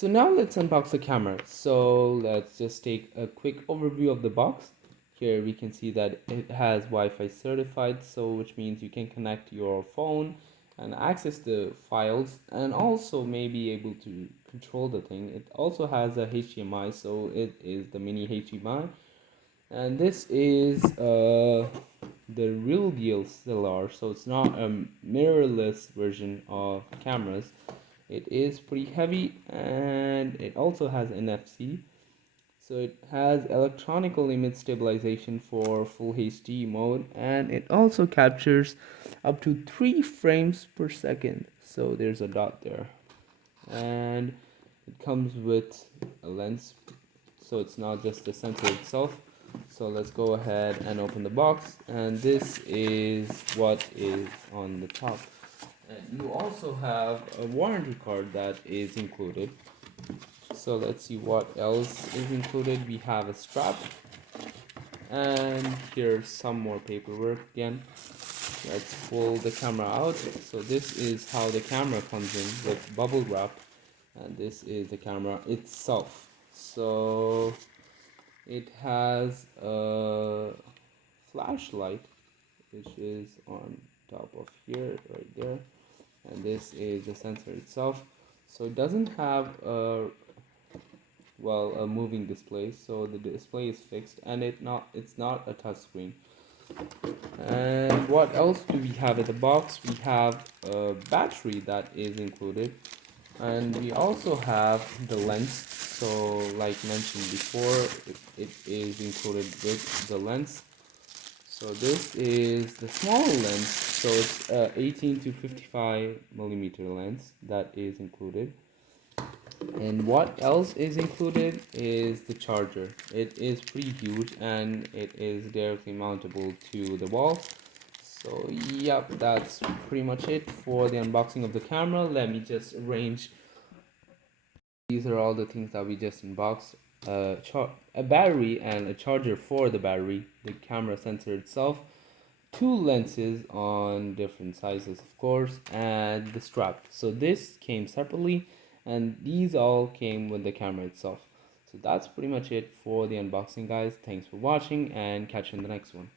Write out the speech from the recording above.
So now let's unbox the camera. So let's just take a quick overview of the box. Here we can see that it has Wi-Fi certified, so which means you can connect your phone and access the files and also may be able to control the thing. It also has a HDMI, so it is the mini HDMI. And this is the real DSLR, so it's not a mirrorless version of cameras. It is pretty heavy and it also has NFC. So it has electronical image stabilization for full HD mode, and it also captures up to 3 frames per second. So there's a dot there. And it comes with a lens, so it's not just the sensor itself. So let's go ahead and open the box, and this is what is on the top. And you also have a warranty card that is included. So let's see what else is included. We have a strap, and here's some more paperwork again. Let's pull the camera out. So this is how the camera comes in with bubble wrap, and this is the camera itself. So it has a flashlight which is on top of here, right there, and this is the sensor itself. So it doesn't have a moving display, so the display is fixed, and it's not a touch screen. And what else do we have in the box? We have a battery that is included, and we also have the lens. So like mentioned before, it is included with the lens. So this is the small lens, so it's 18 to 55 millimeter lens that is included. And what else is included is the charger. It is pretty huge and it is directly mountable to the wall. So yep, that's pretty much it for the unboxing of the camera. Let me just arrange. These are all the things that we just unboxed. A battery and a charger for the battery, the camera sensor itself, two lenses on different sizes of course, and the strap. So this came separately, and these all came with the camera itself. So that's pretty much it for the unboxing, guys. Thanks for watching, and catch you in the next one.